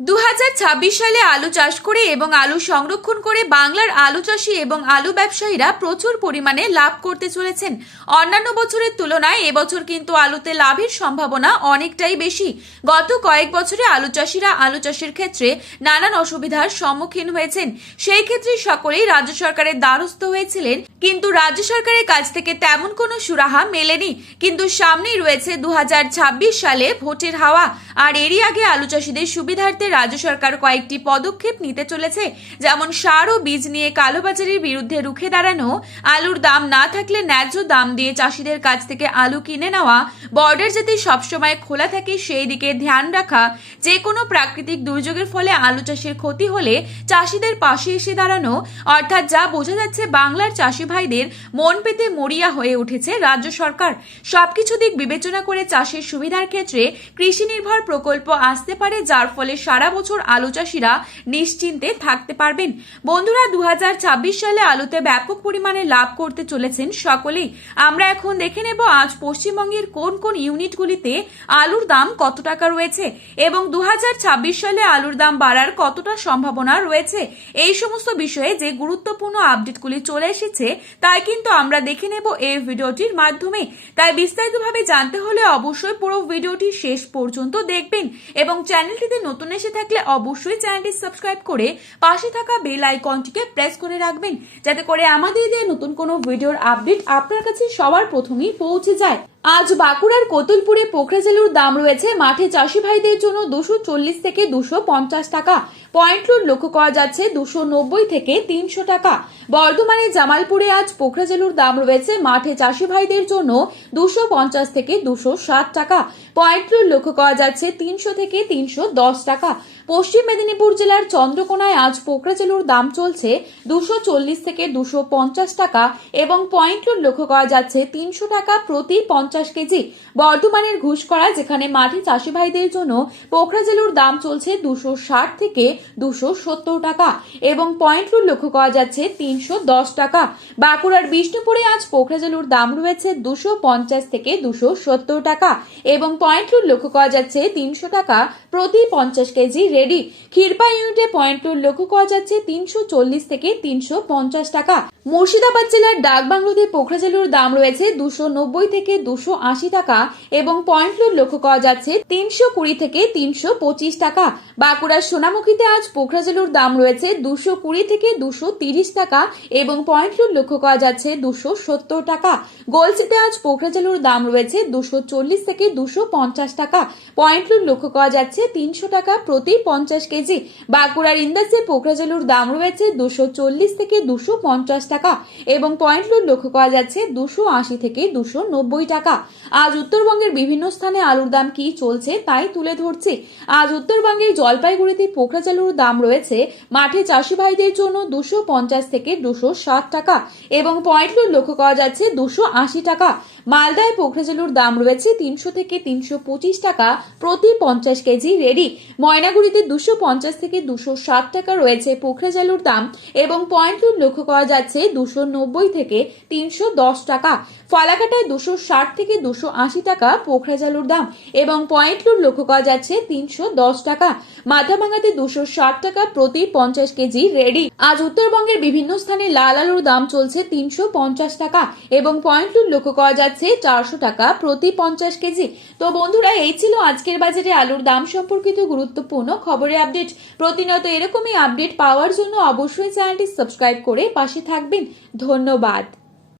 2026 সালে আলু চাষ করে এবং আলু সংরক্ষণ করে বাংলার আলু চাষি এবং আলু ব্যবসায়ীরা প্রচুর পরিমাণে লাভ করতে চলেছেন। অন্যান্য বছরের তুলনায় এবছর কিন্তু আলুতে লাভের সম্ভাবনা অনেকটাই বেশি। গত কয়েক বছরে আলু চাষিরা আলু চাষের ক্ষেত্রে নানান অসুবিধার সম্মুখীন হয়েছেন। সেই ক্ষেত্রে সকলেই রাজ্য সরকারের দ্বারস্থ হয়েছিলেন, কিন্তু রাজ্য সরকারের কাছ থেকে তেমন কোনো সুরাহা মেলেনি। কিন্তু সামনেই রয়েছে 2026 সালে ভোটের হাওয়া, আর এরই আগে আলু চাষিদের সুবিধার্থে রাজ্য সরকার কয়েকটি পদক্ষেপ নিতে চলেছে। যেমন সার ও বীজ নিয়ে কালোবাজারির বিরুদ্ধে রুখে দাঁড়ানো, আলুর দাম না থাকলে ন্যায্য দাম দিয়ে চাষিদের কাছ থেকে আলু কিনে নেওয়া, বর্ডার যাতে সবসময় খোলা থাকে সেই দিকে ধ্যান রাখা, যে কোনো প্রাকৃতিক দুর্যোগের ফলে আলু চাষের ক্ষতি হলে চাষিদের পাশে এসে দাঁড়ানো। অর্থাৎ যা বোঝা যাচ্ছে, বাংলার চাষি ভাইদের মন পেতে মরিয়া হয়ে উঠেছে রাজ্য সরকার। সবকিছু দিক বিবেচনা করে চাষের সুবিধার ক্ষেত্রে কৃষি নির্ভর প্রকল্প আসতে পারে, যার ফলে সারা বছর আলু চাষিরা নিশ্চিন্তে থাকতে পারবেন। বন্ধুরা, 2026 সালে আলুতে ব্যাপক পরিমাণে লাভ করতে চলেছেন সকলেই। আমরা এখন দেখে নেব আজ পশ্চিমবঙ্গের কোন কোন ইউনিটগুলিতে আলুর দাম কত টাকা রয়েছে এবং 2026 সালে আলুর দাম বাড়ার কতটা সম্ভাবনা রয়েছে। এই সমস্ত বিষয়ে যে গুরুত্বপূর্ণ আপডেটগুলি চলে এসেছে তাই কিন্তু আমরা দেখে নেব এই ভিডিওটির মাধ্যমে। তাই বিস্তারিতভাবে জানতে হলে অবশ্যই পুরো ভিডিওটি শেষ পর্যন্ত দেখবেন এবং চ্যানেলটিতে নতুন এসে থাকলে অবশ্যই চ্যানেলটি সাবস্ক্রাইব করে পাশে থাকা বেল আইকনটিকে প্রেস করে রাখবেন, যাতে করে আমাদের দিয়ে নতুন কোনো ভিডিওর আপডেট আপনার কাছে সবার প্রথমেই পৌঁছে যায়। আজ বাঁকুড়ার কোতুলপুরে পোখরাজেলুর দাম রয়েছে মাঠে চাষি ভাইদের জন্য 240 থেকে 250 টাকা। পয়েন্ট লোড লক্ষ্য করা যাচ্ছে 290 থেকে 300 টাকা। বর্ধমানে জামালপুরে আজ পোখরাজেলুর দাম রয়েছে মাঠে চাষি ভাইদের জন্য 250 থেকে 260 টাকা। পয়েন্ট লোড লক্ষ্য করা যাচ্ছে 300 থেকে 310 টাকা। পশ্চিম মেদিনীপুর জেলার চন্দ্রকোনায় আজ পোখরাজেলুর দাম চলছে 240 থেকে 250 টাকা এবং পয়েন্ট লোড লক্ষ্য করা যাচ্ছে 300 টাকা প্রতি 50 কেজি। বর্ধমানের ঘুষকরা, যেখানে মাঠে চাষি ভাইদের জন্য পোখরাজেলুর দাম চলছে 260 থেকে 270 টাকা এবং পয়েন্ট লোড লক্ষ্য করা যাচ্ছে 310 টাকা। বাঁকুড়ার বিষ্ণুপুরে আজ পোখরাজেলুর দাম রয়েছে 250 থেকে 270 টাকা এবং পয়েন্ট লোড লক্ষ্য করা যাচ্ছে 300 টাকা প্রতি 50 কেজি রেডি। ক্ষীরপা ইউনিটে পয়েন্ট লোড লক্ষ্য করা যাচ্ছে 340 থেকে 350 টাকা। মুর্শিদাবাদ জেলার ডাকবাংলোতে পোখরাজেলুর দাম রয়েছে 290 থেকে 280 টাকা এবং পয়েন্ট লোড লক্ষ্য করা যাচ্ছে 320 থেকে 325 টাকা। বাঁকুড়ার সোনামুখীতে আজ পোখরাজেলুর দাম রয়েছে 220 থেকে 230 টাকা এবং পয়েন্ট লোড লক্ষ্য করা যাচ্ছে 270 টাকা। গোলচিতে আজ পোখরাজেলুর দাম রয়েছে 240 থেকে 250 টাকা। পয়েন্ট লোড লক্ষ্য করা যাচ্ছে 300 টাকা প্রতি 50 কেজি। বাঁকুড়ার ইন্দাসে পোখরাজেলুর দাম রয়েছে 240 থেকে 250 টাকা এবং পয়েন্ট লোড লক্ষ্য করা যাচ্ছে 280 থেকে 290 টাকা। আজ উত্তরবঙ্গের বিভিন্ন স্থানে আলুর দাম কি চলছে তাই তুলে ধরছি। আজ উত্তরবঙ্গের জলপাইগুড়িতে পোখরাজেলুর দাম রয়েছে মাঠে চাষি ভাইদের জন্য 250 থেকে 260 টাকা এবং পয়েন্ট লোড লক্ষ্য করা যাচ্ছে 280 টাকা। মালদায় পোখরাজেলুর দাম রয়েছে 300 থেকে 325 টাকা প্রতি 50 কেজি রেডি। ময়নাগুড়িতে 250 থেকে 260 টাকা রয়েছে পোখরাজেলুর দাম এবং পয়েন্ট লোড লক্ষ্য করা যাচ্ছে 290 থেকে 310 টাকা। ফালাকাটায় 260 থেকে 280 টাকা পোখরাজেলুর দাম এবং পয়েন্ট লোড লক্ষ্য করা যাচ্ছে 310 টাকা। মাথাভাঙাতে 260 টাকা প্রতি 50 কেজি রেডি। আজ উত্তরবঙ্গের বিভিন্ন স্থানে লাল আলুর দাম চলছে 350 টাকা এবং পয়েন্ট লোড লক্ষ্য করা যাচ্ছে 400 টাকা প্রতি 50 কেজি। তো বন্ধুরা, এই ছিল আজকের বাজারে আলুর দাম সম্পর্কিত গুরুত্বপূর্ণ খবরের আপডেট। প্রতিনিয়ত এরকমই আপডেট পাওয়ার জন্য অবশ্যই চ্যানেলটি সাবস্ক্রাইব করে পাশে থাকবেন। ধন্যবাদ।